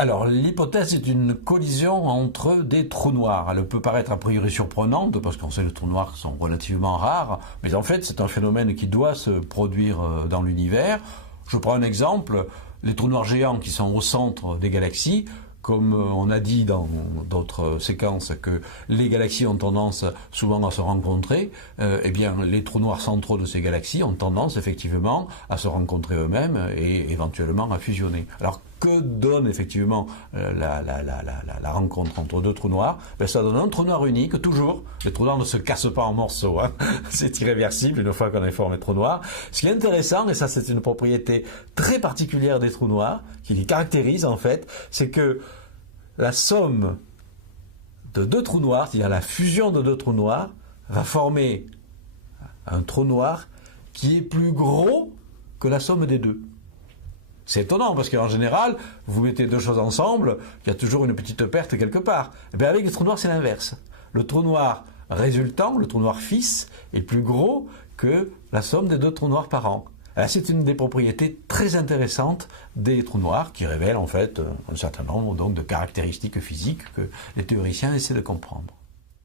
Alors, l'hypothèse est une collision entre des trous noirs. Elle peut paraître a priori surprenante, parce qu'on sait que les trous noirs sont relativement rares, mais en fait, c'est un phénomène qui doit se produire dans l'univers. Je prends un exemple, les trous noirs géants qui sont au centre des galaxies. Comme on a dit dans d'autres séquences que les galaxies ont tendance souvent à se rencontrer, eh bien les trous noirs centraux de ces galaxies ont tendance effectivement à se rencontrer eux-mêmes et éventuellement à fusionner. Alors que donne effectivement la rencontre entre deux trous noirs? Ben, ça donne un trou noir unique, toujours. Les trous noirs ne se cassent pas en morceaux, hein. C'est irréversible une fois qu'on a formé trou noir. Ce qui est intéressant, et ça c'est une propriété très particulière des trous noirs, qui les caractérise en fait, c'est que la somme de deux trous noirs, c'est-à-dire la fusion de deux trous noirs, va former un trou noir qui est plus gros que la somme des deux. C'est étonnant parce qu'en général, vous mettez deux choses ensemble, il y a toujours une petite perte quelque part. Et bien avec les trous noirs, c'est l'inverse. Le trou noir résultant, le trou noir fils, est plus gros que la somme des deux trous noirs parents. C'est une des propriétés très intéressantes des trous noirs qui révèlent en fait un certain nombre donc, de caractéristiques physiques que les théoriciens essaient de comprendre.